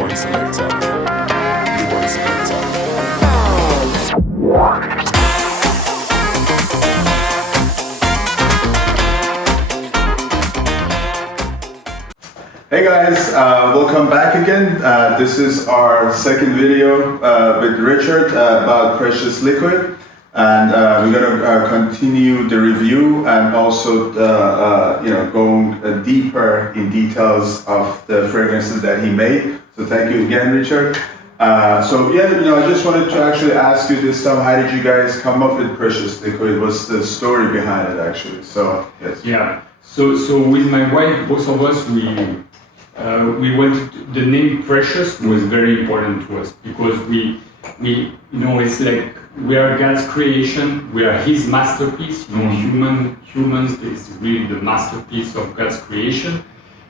one selector. You one selector. Hey guys, welcome back again. This is our second video with Richard about precious liquid, and we're gonna continue the review and also going deeper in details of the fragrances that he made. So thank you again, Richard. I just wanted to actually ask you this time, how did you guys come up with precious liquid? What's the story behind it actually? So yes. Yeah. So with my wife, both of us, we wanted the name Precious was very important to us because we it's like we are God's creation, we are His masterpiece. Humans is really the masterpiece of God's creation.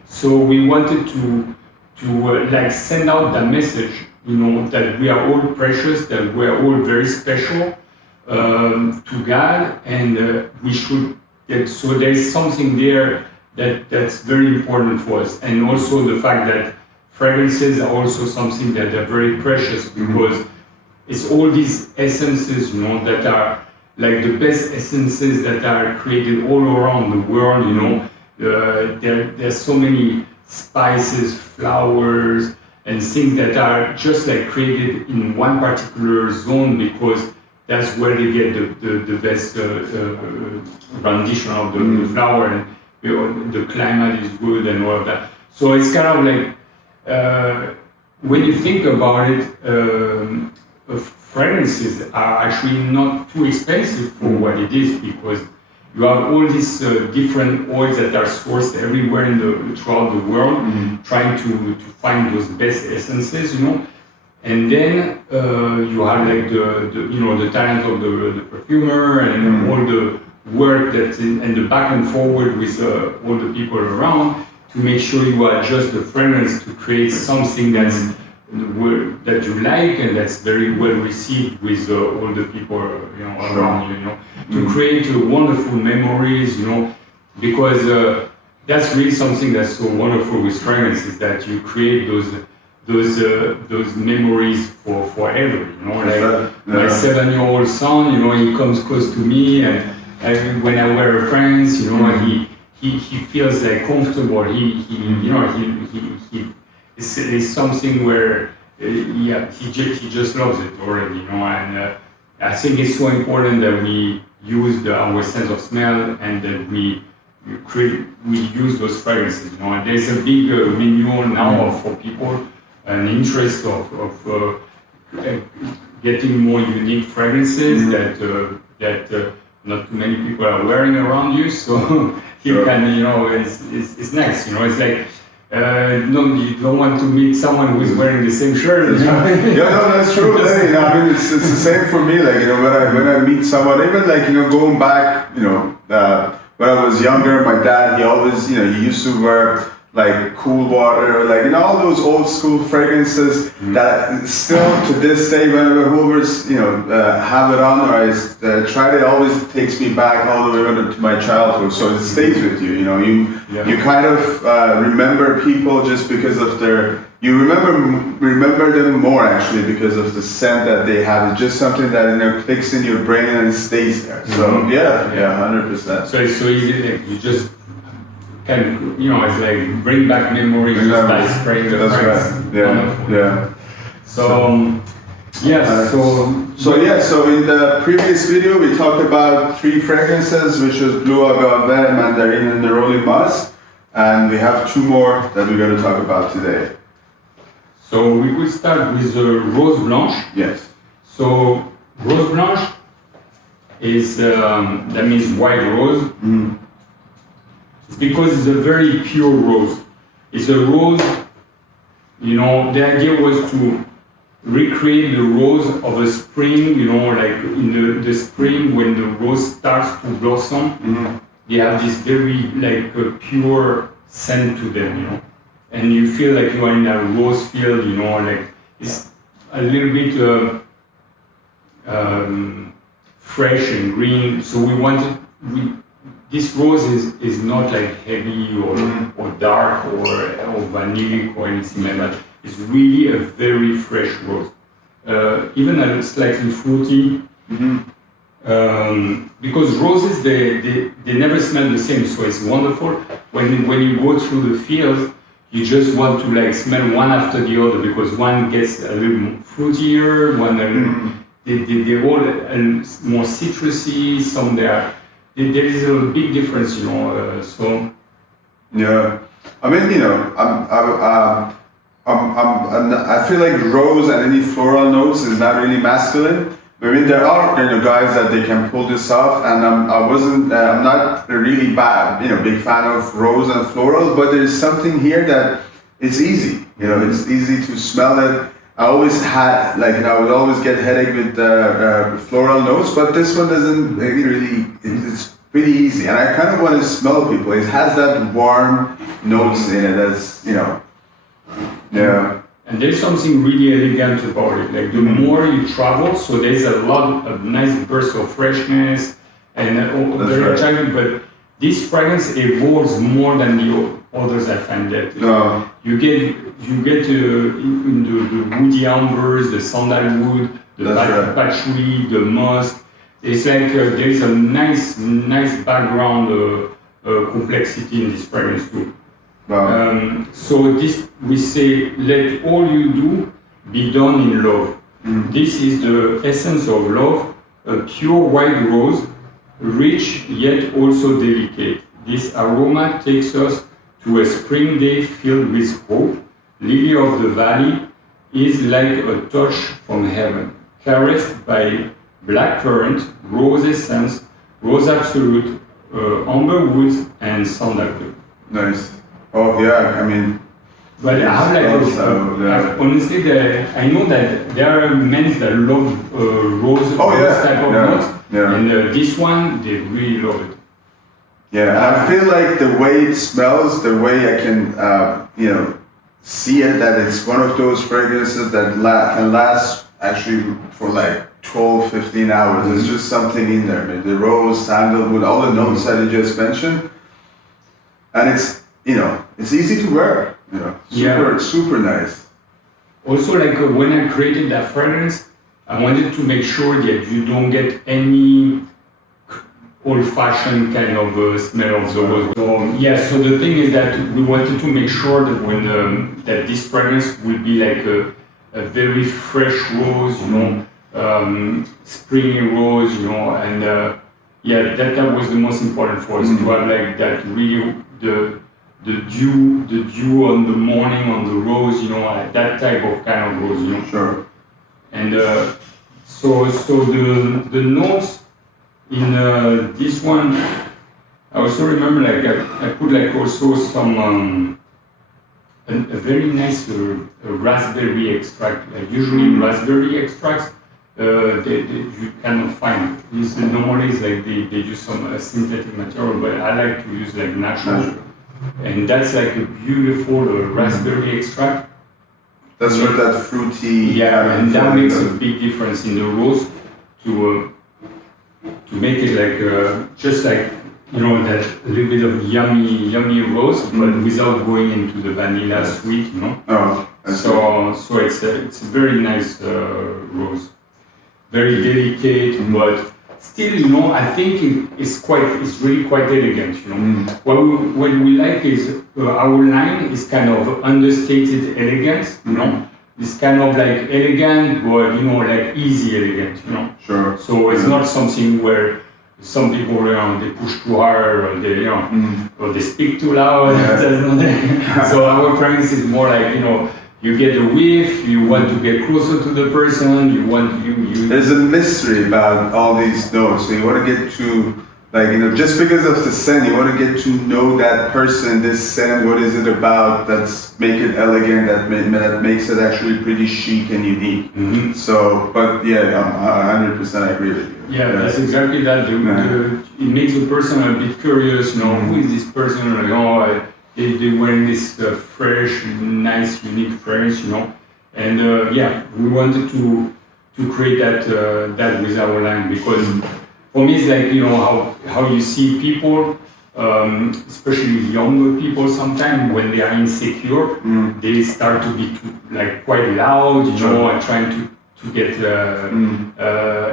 So we wanted to send out that message, that we are all precious, that we are all very special to God, and we should. So there is something there that's very important for us, and also the fact that fragrances are also something that are very precious because it's all these essences, that are like the best essences that are created all around the world. There's so many spices, flowers, and things that are just like created in one particular zone because that's where they get the best rendition of the flower, and the climate is good and all of that. So it's kind of like, when you think about it, fragrances are actually not too expensive for what it is because you have all these different oils that are sourced everywhere throughout the world, trying to find those best essences, And then you have like the talent of the perfumer and all the work and the back and forward with all the people around to make sure you adjust the fragrance to create something that you like and that's very well received with all the people around you. To create wonderful memories, because that's really something that's so wonderful with fragrance is that you create those memories for forever. My 7-year-old son, he comes close to me and when I wear a fragrance, he feels like comfortable. It's something where he just loves it already, and I think it's so important that we use our sense of smell and that we use those fragrances. And there's a big renewal now for people, an interest of getting more unique fragrances that not too many people are wearing around you, so you can, it's nice, it's like, you don't want to meet someone who's wearing the same shirt. That's true. It's the same for me. Like, when I meet someone, even like, going back, when I was younger, my dad, he always, he used to wear like Cool Water, like all those old school fragrances that still to this day, whenever whoever's have it on or I try it, always takes me back all the way to my childhood. So it stays with you. You kind of remember people just because of you remember them more actually because of the scent that they have. It's just something that clicks in your brain and it stays there. So 100%. So it's so easy that you just can, it's like bring back memories just by spraying the fragrance. Right. Yeah. So in the previous video we talked about 3 fragrances, which was Blue Agave, Mandarin, and Neroli Musk, and we have 2 more that we're going to talk about today. So we could start with Rose Blanche. Yes. So Rose Blanche is that means white rose. It's because it's a very pure rose. It's a rose, the idea was to recreate the rose of a spring, like in the spring when the rose starts to blossom, they have this very pure scent to them, and you feel like you are in a rose field, like it's a little bit fresh and green. So this rose is not like heavy or dark or vanillic or anything like that. is really a very fresh rose. Even a slightly fruity. Because roses, they never smell the same, so it's wonderful. When you go through the field, you just want to like smell one after the other because one gets a little fruitier, one they're all more citrusy, some there is a big difference, you know. So yeah, I mean, you know, I feel like rose and any floral notes is not really masculine. I mean, there are guys that they can pull this off, and I'm not a really big fan of rose and florals, but there's something here that it's easy. You know, it's easy to smell it. I always had I would always get headache with floral notes, but this one doesn't really. It's pretty easy, and I kind of want to smell people. It has that warm notes in it. That's yeah. And there's something really elegant about it. Like the more you travel, so there's a lot of nice burst of freshness and very attractive. But this fragrance evolves more than the others. I find that you get in the woody ambers, the sandalwood, the patchouli, the musk. It's like there's a nice background complexity in this fragrance too. Wow. So this we say, let all you do be done in love. This is the essence of love, a pure white rose, rich yet also delicate. This aroma takes us to a spring day filled with hope. Lily of the valley is like a touch from heaven, caressed by black currant, rose essence, rose absolute, amber woods, and sandalwood. Nice. Oh yeah, I mean. But I have honestly, I know that there are men that love rose type of notes, and this one they really love it. Yeah, I feel like the way it smells, the way I can see it, that it's one of those fragrances that can last actually for like 12, 15 hours. There's just something in there, man. The rose, sandalwood, all the notes that you just mentioned, and it's easy to wear. Super nice. Also, like when I created that fragrance, I wanted to make sure that you don't get any old-fashioned kind of smell of the rose. So the thing is that we wanted to make sure that when that this fragrance would be like a very fresh rose, springy rose, and that was the most important for us to have like that really the dew on the morning on the rose, that type of kind of rose, Sure. And so the notes in this one, I also remember I put also some a very nice raspberry extract. Usually raspberry extracts you cannot find. Normally it's like they use some synthetic material, but I like to use like natural. And that's like a beautiful raspberry extract. That's where that fruity. And that makes a big difference in the rose to make it like just like that little bit of yummy rose, but without going into the vanilla sweet, Oh, so it's a very nice rose, very delicate, but still, I think it's really quite elegant, What we like is our line is kind of understated elegance, It's kind of like elegant, but like easy elegant, Sure. So it's not something where some people they push too hard or they or they speak too loud. So our fragrance is more like you get a whiff, you want to get closer to the person, you want you. There's a mystery about all these notes. So you want to get to just because of the scent, you want to get to know that person, this scent, what is it about that's make it elegant, that makes it actually pretty chic and unique. So, but yeah, 100% agree with you. Yeah, that's exactly that. It makes the person a bit curious, who is this person? They're wearing this fresh, nice, unique fragrance, And we wanted to create that with our line because for me it's like how you see people especially with younger people, sometimes when they are insecure, they start to be like quite loud, you know, and trying to get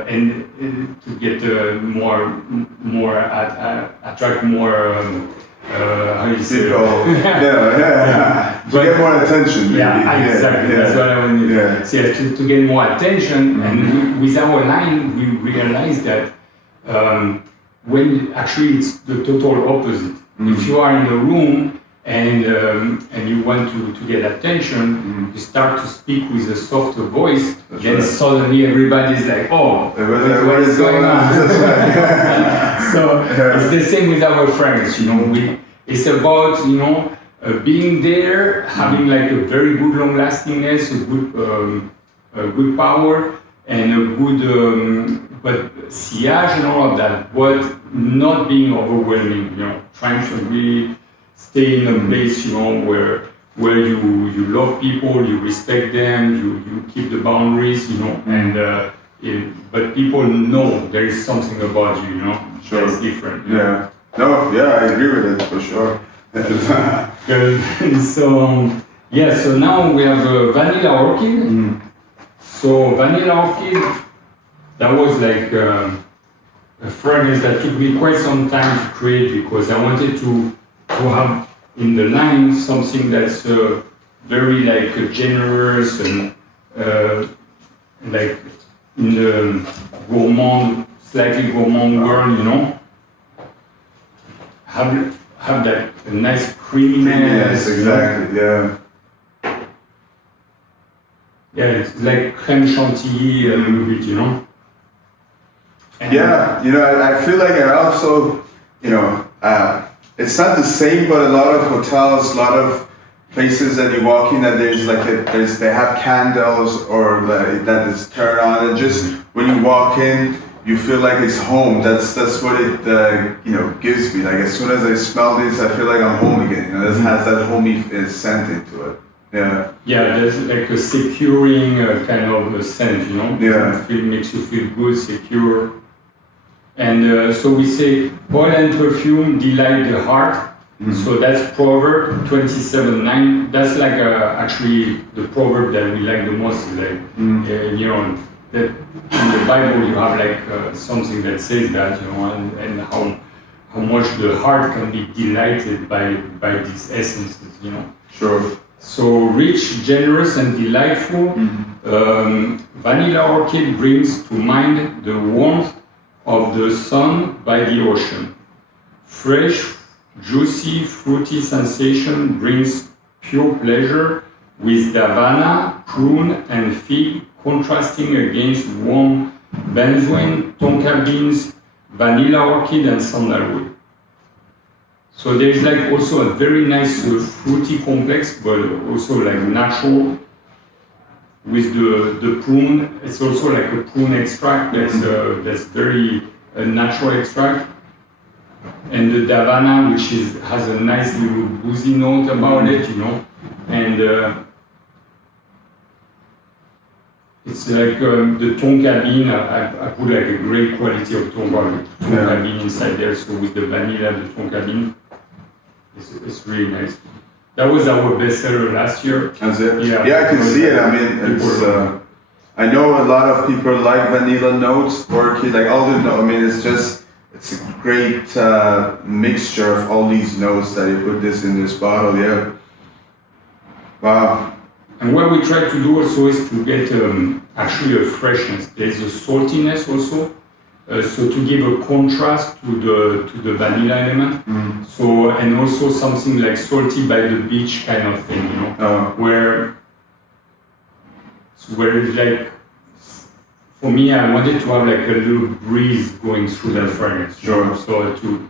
and to get attract more. How you say? People, to get more attention. Maybe. Yeah, exactly. That's what I want to say. To get more attention, and with our line, we realized that when actually it's the total opposite. If you are in a room and you want to get attention, you start to speak with a softer voice. That's then right. suddenly everybody's like, "Oh, what is going on?" So it's the same with our friends. You know, it's about being there, having like a very good long-lastingness, a good power, and a good but sillage and all of that, but not being overwhelming. You know, trying to really stay in a place where you love people, you respect them, you keep the boundaries, and but people know there is something about you, Sure. that's different. Yeah. No, yeah, I agree with it for sure. So now we have vanilla orchid. So vanilla orchid, that was like a fragrance that took me quite some time to create because I wanted to have in the line something that's very like generous and like in the slightly gourmand world, have that nice creaminess. Yes, exactly. Yeah. Yeah, it's like crème chantilly a little bit, And I feel like I also, it's not the same, but a lot of hotels, a lot of places that you walk in that they have candles or like that is turned on, and just when you walk in, you feel like it's home. That's what it gives me. Like as soon as I smell this, I feel like I'm home again. It has that homey scent into it. Yeah. Yeah, there's like a securing kind of a scent, Yeah. It makes you feel good, secure. And so we say, oil and perfume delight the heart. So that's Proverb 27:9. That's like actually the proverb that we like the most. Like, that in the Bible you have like something that says that, and how much the heart can be delighted by these essences, Sure. So rich, generous, and delightful. Vanilla orchid brings to mind the warmth of the sun by the ocean. Fresh, juicy, fruity sensation brings pure pleasure with davana, prune, and fig contrasting against warm benzoin, tonka beans, vanilla orchid, and sandalwood. So there is like also a very nice fruity complex, but also like natural with the prune. It's also like a prune extract that's very natural extract, and the davana, which has a nice little boozy note about it, and it's like the tonka bean. I put like a great quality of tonka bean inside there. So with the vanilla, the tonka bean. It's really nice. That was our bestseller last year. That's it. Yeah, I can see it. I mean, it's. I know a lot of people like vanilla notes, orchid, like all the notes. I mean, it's a great mixture of all these notes that you put this in this bottle. Yeah. Wow. And what we try to do also is to get actually a freshness. There's a saltiness also. So to give a contrast to the vanilla element, so and also something like salty by the beach kind of thing, where it's like, for me, I wanted to have like a little breeze going through that fragrance. Sure. So to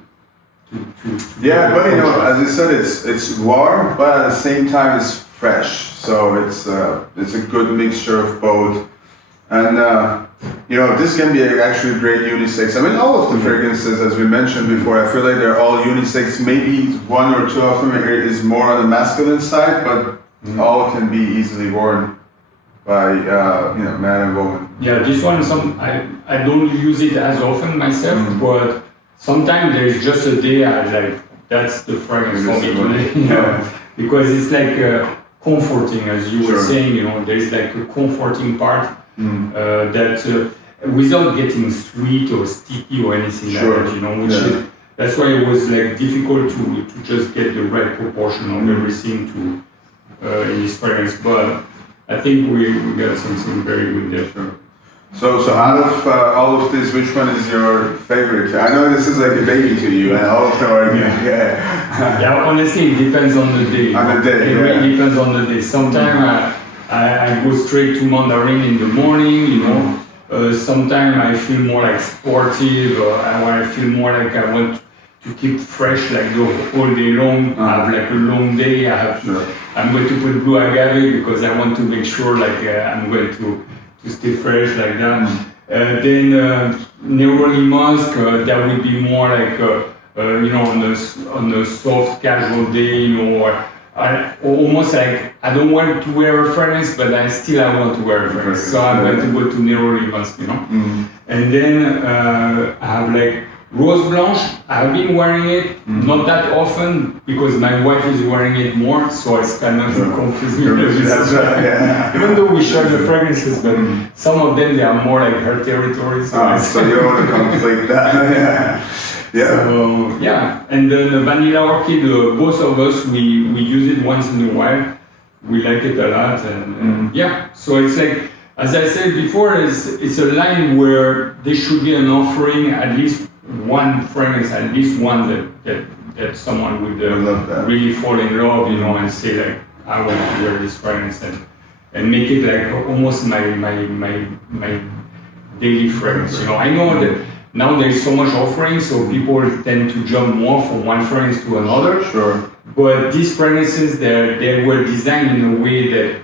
yeah, but as you said, it's warm, but at the same time it's fresh. So it's a good mixture of both, and. This can be actually a great unisex. I mean, all of the fragrances, as we mentioned before, I feel like they're all unisex. Maybe one or two of them is more on the masculine side, but all can be easily worn by man and woman. Yeah, this one, I don't use it as often myself, but sometimes there's just a day I like, that's the fragrance for me today, you know, because it's like comforting, as you were saying, you know, there's like a comforting part that without getting sweet or sticky or anything like that, you know, which is, that's why it was like difficult to just get the right proportion of everything to in this fragrance, but I think we got something very good there. Sure. So out of all of this, which one is your favorite? I know this is like a baby to you, and all of them are good. Yeah, honestly, it depends on the day. On the day, it really depends on the day. Sometimes I go straight to mandarin in the morning, you know. Sometimes I feel more like sportive, I feel more like I want to keep fresh like the whole day long. I have like a long day. I'm going to put blue agave because I want to make sure like I'm going to stay fresh like that. Then neroli musk, that would be more like you know, on a soft casual day, you know, or almost like I don't want to wear a fragrance, but I want to wear a fragrance. So I'm going to go to neroli musk, you know. And then I have like Rose Blanche. I've been wearing it not that often because my wife is wearing it more, so it's kind of confusing. Even though we share the fragrances, but some of them they are more like her territory. So you don't want to conflict that. So, and then the vanilla orchid, both of us we use it once in a while. We like it a lot, and so it's like, as I said before, it's a line where there should be an offering, at least one fragrance, at least one that someone would really fall in love, you know, and say like, I want to wear this fragrance, and make it like almost my daily fragrance. You know, I know that now there's so much offering, so people tend to jump more from one fragrance to another. Sure. But these fragrances, they were designed in a way that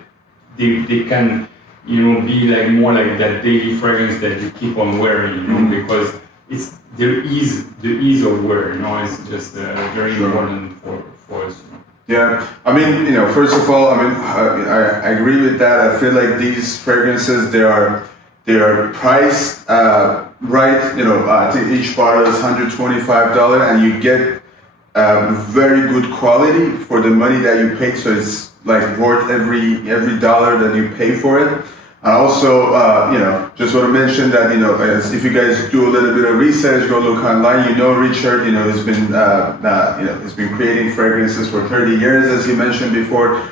they can, you know, be like more like that daily fragrance that you keep on wearing, you know, because it's the ease of wear, you know, it's just very important for us. You know. Yeah, I mean, you know, first of all, I mean, I agree with that. I feel like these fragrances, they are priced right. You know, I think each bottle is $125, and you get very good quality for the money that you pay. So it's like worth every dollar that you pay for it. And also, you know, just want to mention that, you know, if you guys do a little bit of research, go look online. You know, Richard, you know, has been, he's been creating fragrances for 30 years, as you mentioned before.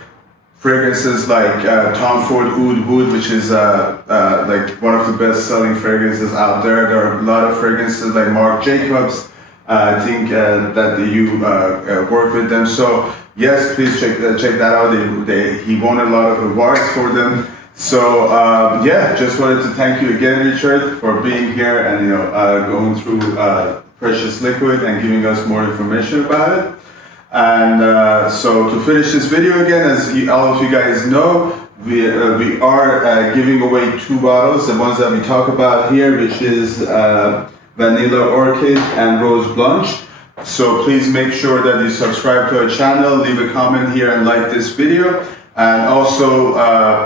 Fragrances like Tom Ford Oud Wood, which is like one of the best-selling fragrances out there. There are a lot of fragrances like Marc Jacobs. I think that you work with them. So yes, please check that out. He won a lot of awards for them. So just wanted to thank you again, Richard, for being here and, you know, going through Precious Liquid and giving us more information about it. And so to finish this video again, as all of you guys know, we are giving away 2 bottles, the ones that we talk about here, which is Vanilla Orchid and Rose Blanche. So please make sure that you subscribe to our channel, leave a comment here and like this video. And also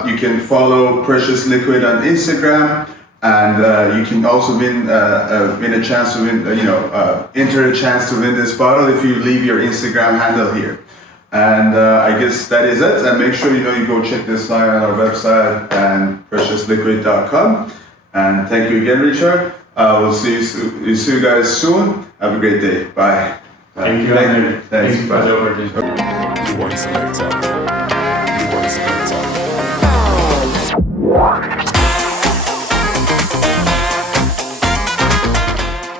you can follow Precious Liquid on Instagram, and you can also win a chance to win, enter a chance to win this bottle if you leave your Instagram handle here. And I guess that is it. And make sure you go check this line on our website and preciousliquid.com. And thank you again, Richard. We'll see you guys soon. Have a great day. Bye. Thank you. Thanks. For the opportunity. You want selector. You want selector.